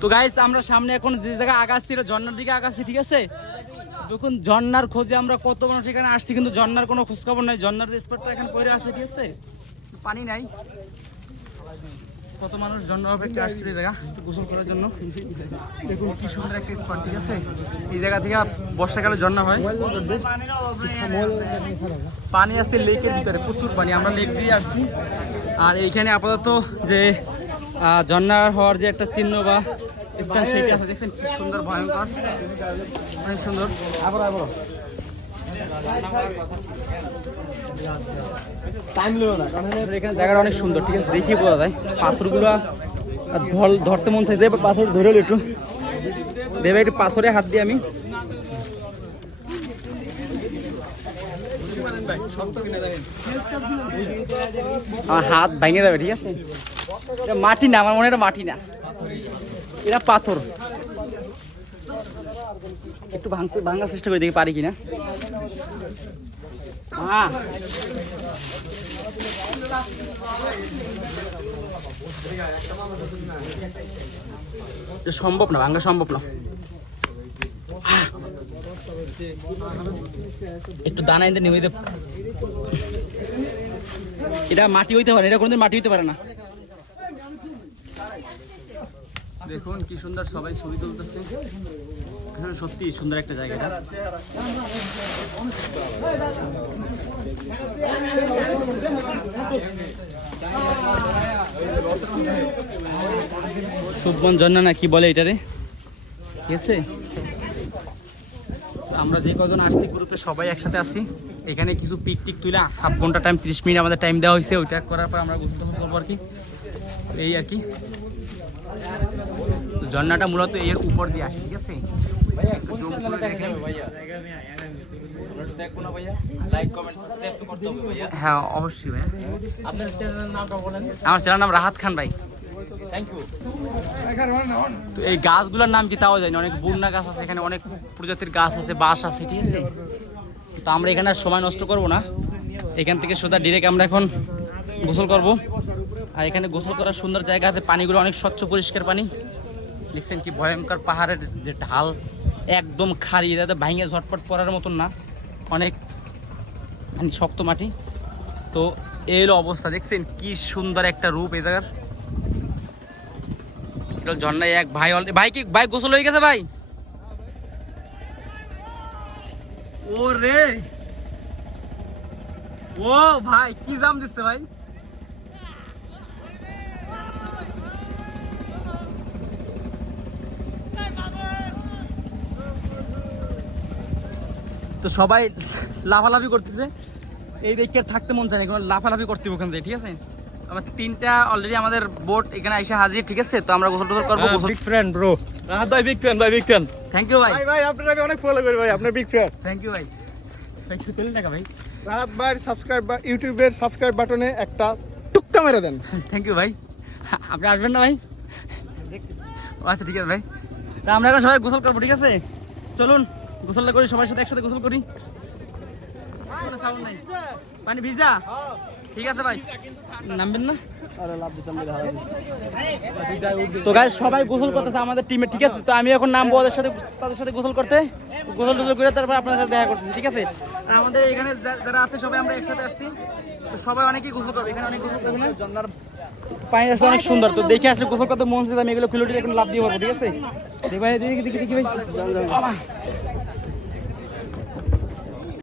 তো গাইস আমরা সামনে এখন যে জায়গায় আগাচ্ছি, এটা ঝর্ণার দিকে আগাচ্ছি, ঠিক আছে? দেখুন, ঝর্ণার খোঁজে আমরা কত মানুষ এখানে আসছি, কিন্তু ঝর্ণার কোনো খোঁজ খবর নাই। ঝর্ণার যে স্পটটা এখানে পড়ে আছে, ঠিক আছে? পানি নাই। কত মানুষ ঝর্ণার অপেক্ষা আসছিল এই জায়গা? একটু গোসল করার জন্য। দেখুন, কি সুন্দর একটা স্পট ঠিক আছে? এই জায়গা থেকে বর্ষাকালে ঝর্ণা হয়। পানি আছে লেকের ভিতরে, প্রচুর পানি। আমরা লেক দিয়ে আসছি। আর এইখানে আপাতত যে আহ, ঝর্ণা হওয়ার যে একটা চিহ্ন বা স্থান সেইটা আছে দেখছেন কি সুন্দর ভয়ঙ্কর। অনেক সুন্দর। আবার আবার। জায়গাটা অনেক সুন্দর ঠিক আছে? দেখি বোঝা যায়। পাথরগুলো ধরতে মন চাইছে পাথর ধরে একটু। দেবে একটু পাথরে হাত দিয়ে আমি। আমার হাত ভেঙে যাবে, ঠিক আছে? এটা মাটি না, আমার মনে এটা মাটি না। এটা পাথর। একটু ভাঙতে, ভাঙার চেষ্টা করে, দেখি পারি কিনা। হ্যাঁ সম্ভব না, ভাঙা সম্ভব না। একটু দানা এনে নেমে দে। এটা মাটি হইতে পারে এটা কোনোদিন মাটি হইতে পারে না। দেখুন কি সুন্দর সবাই ছবি তুলতেছে। এখানে সত্যি সুন্দর একটা জায়গা এটা। সুবন ঝর্ণা না কি বলে এটারে? ঠিক আছে? আমরা যে কজন আসছি গ্রুপে সবাই একসাথে আসছি এখানে কিছু পিক টিক তুলে হাফ ঘণ্টা টাইম তিরিশ মিনিট আমাদের টাইম দেওয়া হয়েছে ওইটা করার পর আমরা গোসল টোসল করব আর কি। এই আর কি। ঝর্ণাটা মূলত এর উপর দিয়ে আসে ঠিক আছে? হ্যাঁ অবশ্যই ভাই আপনার চ্যানেলের আমার চ্যানেল নাম রাহাত খান ভাই। তো এই গাছগুলোর নাম কি তাও জানি অনেক বন্যা গাছ আছে এখানে অনেক প্রজাতির গাছ আছে বাঁশ আছে ঠিক আছে? তো আমরা এখানে আর সময় নষ্ট করব না। এখান থেকে সোজা ডিরেক্ট আমরা এখন গোসল করব। আর এখানে গোসল করার সুন্দর জায়গা আছে পানিগুলো অনেক স্বচ্ছ পরিষ্কার পানি। দেখছেন কি ভয়ঙ্কর পাহাড়ের যে ঢাল একদম খারি এটাতে ভাঙে ঝটপট পড়ার মতন না। অনেক মানে শক্ত মাটি। তো এই অবস্থা দেখছেন কি সুন্দর একটা রূপ এই জায়গার। সেটা ঝর্ণায় এক ভাই ভাই কি ভাই গোসল হয়ে গেছে ভাই? ও রে ও ভাই, কি জাম দিচ্ছে ভাই? তো সবাই লাফালাফি করতেছে। এই দেখে থাকতে মন চায় না লাফালাফি করতে ওখান থেকে, ঠিক আছে? আমার তিনটা অলরেডি আমাদের বোট এখানে এসে হাজির ঠিক আছে? তো আমরা গোসল টোসল করব গোসল বিগ ফ্রেন্ড ব্রো রাহাত ভাই বিগ ফ্যান ভাই বিগ ফ্যান থ্যাংক ইউ ভাই। ভাই ভাই আপনার আমি অনেক ফলো করি ভাই আপনার বিগ ফ্যান থ্যাংক ইউ ভাই। থ্যাংক ইউ পেলেন টাকা ভাই। রাহাত ভাইয়ের সাবস্ক্রাইব ইউটিউবের সাবস্ক্রাইব বাটনে একটা টুক্কা মেরে দেন। থ্যাংক ইউ ভাই। আপনি আসবেন না ভাই? ও আচ্ছা ঠিক আছে ভাই। তা আমরা এখন সবাই গোসল করব ঠিক আছে? চলুন গোসলটা করি সবার সাথে একসাথে গোসল করি। কোনো sound নাই। পানি ভিজা? ঠিক আছে ভাই? নামবেন না? তো গাইজ সবাই গোসল করতেছে আমাদের টিমে ঠিক আছে? তো আমি এখন নামবো ওদের সাথে তাদের সাথে গোসল করতে। গোসল টোসল করে তারপর আপনাদের সাথে দেখা করতেছি ঠিক আছে? আমাদের এখানে যারা আছে সবাই আমরা একসাথে আসছি। তো সবাই অনেকেই গোসল করবে এখানে অনেক গোসল করবে না? পানি আসলে অনেক সুন্দর তো দেখে আসলে গোসল করতে মন চাইছে আমি এগুলো খুলে এখন লাভ দিয়ে পারব ঠিক আছে? ভাই দেখি দেখি দেখি ভাই।